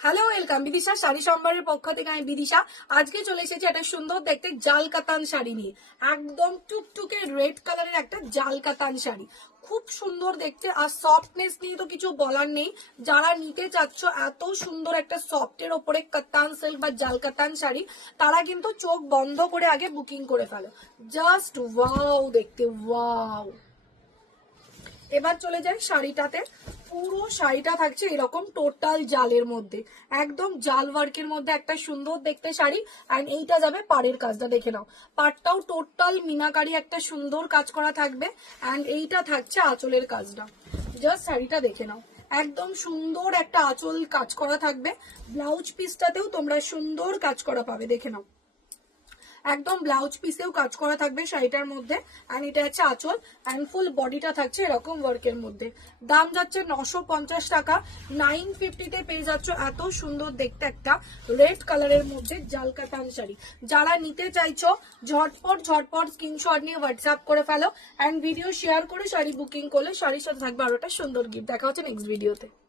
Hello welcome Bidisha sari সম্ভারের পক্ষ থেকে আমি বিদিশা। আজকে চলে এসেছি একটা সুন্দর দেখতে জাল কাতান শাড়ি নিয়ে। একদম টুকটুকে রেড কালারের একটা জাল কাতান শাড়ি, খুব সুন্দর দেখতে। আর সফটনেস নিয়ে তো কিছু বলার নেই। যারা নিতে চাচ্ছ এত সুন্দর একটা সফটের ওপরে কাতান সিল্ক বা জাল কাতান শাড়ি, তারা কিন্তু চোখ বন্ধ করে আগে বুকিং করে ফেলো। জাস্ট ওয়াও দেখতে, ওয়াও। এবার চলে যাই শাড়িটাতে। পুরো শাড়িটা থাকছে এরকম টোটাল জালের মধ্যে, একদম জাল ওয়ার্কের মধ্যে একটা সুন্দর দেখতে শাড়ি। আর এইটা যাবে পাড়ের কাজটা, দেখে নাও। পাড়টাও টোটাল মিনাকারি একটা সুন্দর কাজ করা থাকবে। অ্যান্ড এইটা থাকছে আঁচলের কাজটা, জাস্ট শাড়িটা দেখে নাও। একদম সুন্দর একটা আঁচল কাজ করা থাকবে। ব্লাউজ পিসটাতেও তোমরা সুন্দর কাজ করা পাবে, দেখে নাও। একদম ব্লাউজ পিসেও কাজ করা থাকবে শাড়িটার মধ্যে। অ্যান্ড এটা হচ্ছে আঁচল। অ্যান্ড ফুল বডিটা থাকছে এরকম ওয়ার্কের মধ্যে। দাম যাচ্ছে 950 টাকা। 950-তে পেয়ে যাচ্ছ এত সুন্দর দেখতে একটা রেড কালারের মধ্যে জাল কাতান শাড়ি। যারা নিতে চাইছো ঝটপট ঝটপট স্ক্রিনশট নিয়ে হোয়াটসঅ্যাপ করে ফেলো। অ্যান্ড ভিডিও শেয়ার করে শাড়ি বুকিং করলে শাড়ির সাথে থাকবে আরো একটা সুন্দর গিফট। দেখা হচ্ছে নেক্সট ভিডিওতে।